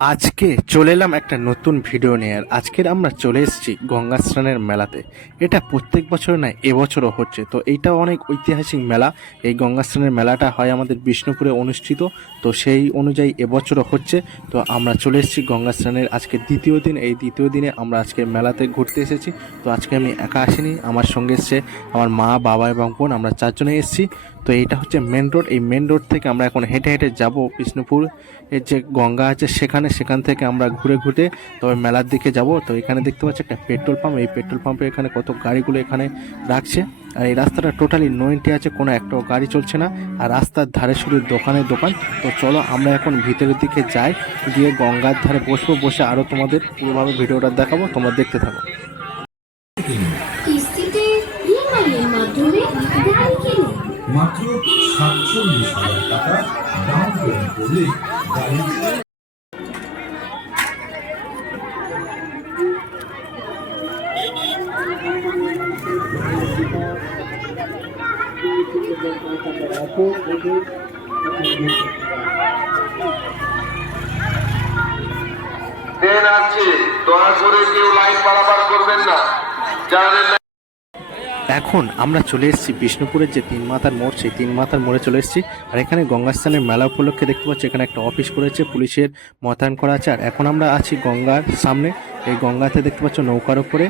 আজকে চলে এলাম একটা নতুন ভিডিও নিয়ে। আর আজকের আমরা চলে এসেছি গঙ্গা স্নানের মেলাতে। এটা প্রত্যেক বছর নয়, এবছরও হচ্ছে। তো এইটা অনেক ঐতিহাসিক মেলা। এই গঙ্গা স্নানের মেলাটা হয় আমাদের বিষ্ণুপুরে অনুষ্ঠিত। তো সেই অনুযায়ী এবছরও হচ্ছে। তো আমরা চলে এসেছি গঙ্গা স্নানের আজকে দ্বিতীয় দিন। এই দ্বিতীয় দিনে আমরা আজকে মেলাতে ঘুরতে এসেছি। তো আজকে আমি একা আসিনি, আমার সঙ্গে এসছে আমার মা, বাবা এবং বোন। আমরা চারজনে এসেছি। তো এইটা হচ্ছে মেন রোড এই মেন রোড থেকে আমরা এখন হেঁটে হেঁটে যাব বিষ্ণুপুর। এর যে গঙ্গা আছে সেখানে সেখান থেকে আমরা ঘুরে ঘুরে তবে মেলার দিকে যাব। তো এখানে দেখতে পাচ্ছি একটা পেট্রোল পাম্প। এই পেট্রোল পাম্পে এখানে কত গাড়িগুলো এখানে রাখছে। আর এই রাস্তাটা টোটালি নোয়েন্টি আছে কোনো একটাও গাড়ি চলছে না। আর রাস্তার ধারে শুধু দোকানের দোকান। তো চলো আমরা এখন ভিতরের দিকে যাই গিয়ে গঙ্গার ধারে বসবো বসে আরও তোমাদের পুরোভাবে ভিডিওটা দেখাবো। তোমরা দেখতে থাকো। মাত্র সাতচল্লিশ হাজার টাকা ডাউন পেমেন্ট করলে গাড়ি ট্রেন আছে দয়া করে কেউ লাইন পারাপার করবেন না। যারা রেল এখন আমরা চলে এসেছি বিষ্ণুপুরের যে তিন মাথার মোড়, সেই তিন মাথার মোড়ে চলে এসেছি। আর এখানে গঙ্গাস্থানের মেলা উপলক্ষে দেখতে পাচ্ছি, এখানে একটা অফিস করেছে, পুলিশের মোতায়েন করা আছে। আর এখন আমরা আছি গঙ্গার সামনে। এই গঙ্গাতে দেখতে পাচ্ছ নৌকার উপরে।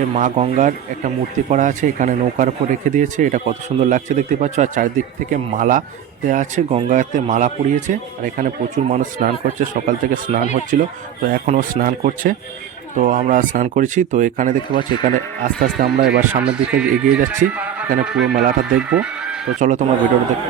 এ মা গঙ্গার একটা মূর্তি করা আছে, এখানে নৌকার উপর রেখে দিয়েছে। এটা কত সুন্দর লাগছে দেখতে পাচ্ছ। আর চারিদিক থেকে মালা দেওয়া আছে, গঙ্গাতে মালা পরিয়েছে। আর এখানে প্রচুর মানুষ স্নান করছে, সকাল থেকে স্নান হচ্ছিল। তো এখনও স্নান করছে। তো আমরা স্নান করেছি, তো এখানে দেখতে পাচ্ছি, এখানে আস্তে আস্তে আমরা এবার সামনের দিকে এগিয়ে যাচ্ছি, এখানে পুরো মেলাটা দেখব। তো চলো তোমার ভিডিওটা দেখো।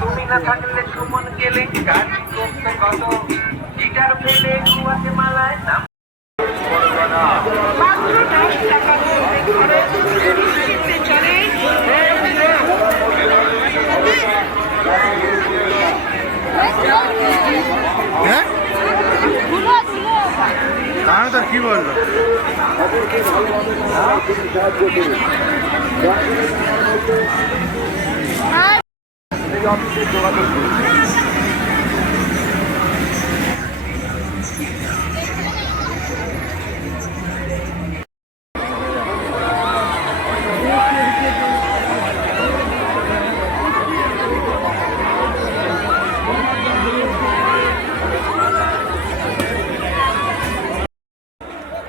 তুমি না থাকলে সুমন গেলে গাড়ি করতে কত গিটার ফেলে গুয়াতে মালায় নাম মাত্র দশ টাকা করে ঘরে চলে কি বলল?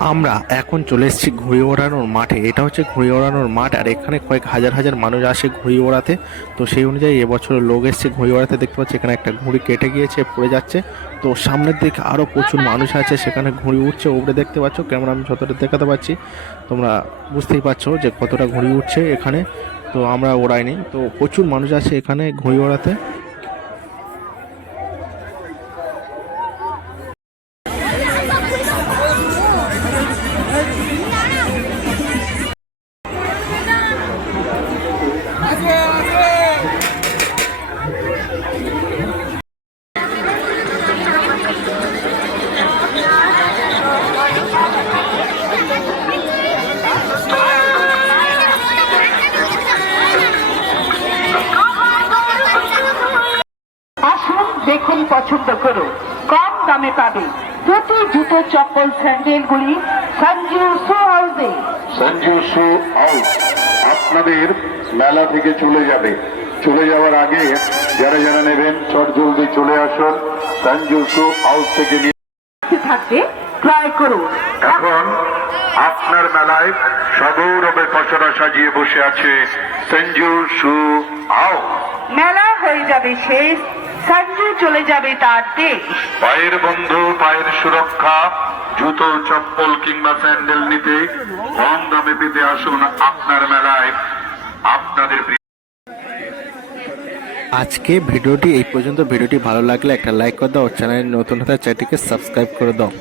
আমরা এখন চলে এসেছি ঘুড়ি ওড়ানোর মাঠে। এটা হচ্ছে ঘুড়ি ওড়ানোর মাঠ, আর এখানে কয়েক হাজার হাজার মানুষ আসে ঘুড়ি ওড়াতে। তো সেই অনুযায়ী এবছর লোক এসছে ঘুড়ি ওড়াতে। দেখতে পাচ্ছি এখানে একটা ঘুড়ি কেটে গিয়েছে, পড়ে যাচ্ছে। তো সামনের দিকে আরও প্রচুর মানুষ আছে, সেখানে ঘুড়ি উঠছে উপরে দেখতে পাচ্ছ, ক্যামেরা আমি যতটা দেখাতে পাচ্ছি তোমরা বুঝতেই পারছ যে কতটা ঘুড়ি উঠছে এখানে। তো আমরা ওড়াইনি। তো প্রচুর মানুষ আছে এখানে ঘুড়ি ওড়াতে। পছন্দ করুন। কম দামে পাবে প্রতি জুতো চপ্পল স্যান্ডেলগুলি সঞ্জু শু হাউসে। সঞ্জু শু হাউস আপনাদের মেলা থেকে চলে যাবে। চলে যাওয়ার আগে যারা যারা নেবেন চট জলদি চলে আসুন সঞ্জু শু হাউস থেকে নিয়ে থাকবে ক্রয় করুন। এখন আপনার মেলায় সগৌরবে খসড়া সাজিয়ে বসে আছে সঞ্জু শু হাউস। মেলা হয়ে যাবে শেষ। চলে যাবে তার দেশ। পায়ের বন্ধু পায়ের সুরক্ষা জুতো চপ্পল কিংবা স্যান্ডেল নিতে কম দামে পেতে আসুন আপনার মেলায়। আপনাদের আজকে ভিডিওটি এই পর্যন্ত। ভিডিওটি ভালো লাগলে একটা লাইক করে দাও। চ্যানেল নতুন হতে চ্যানেলটিকে সাবস্ক্রাইব করে দাও।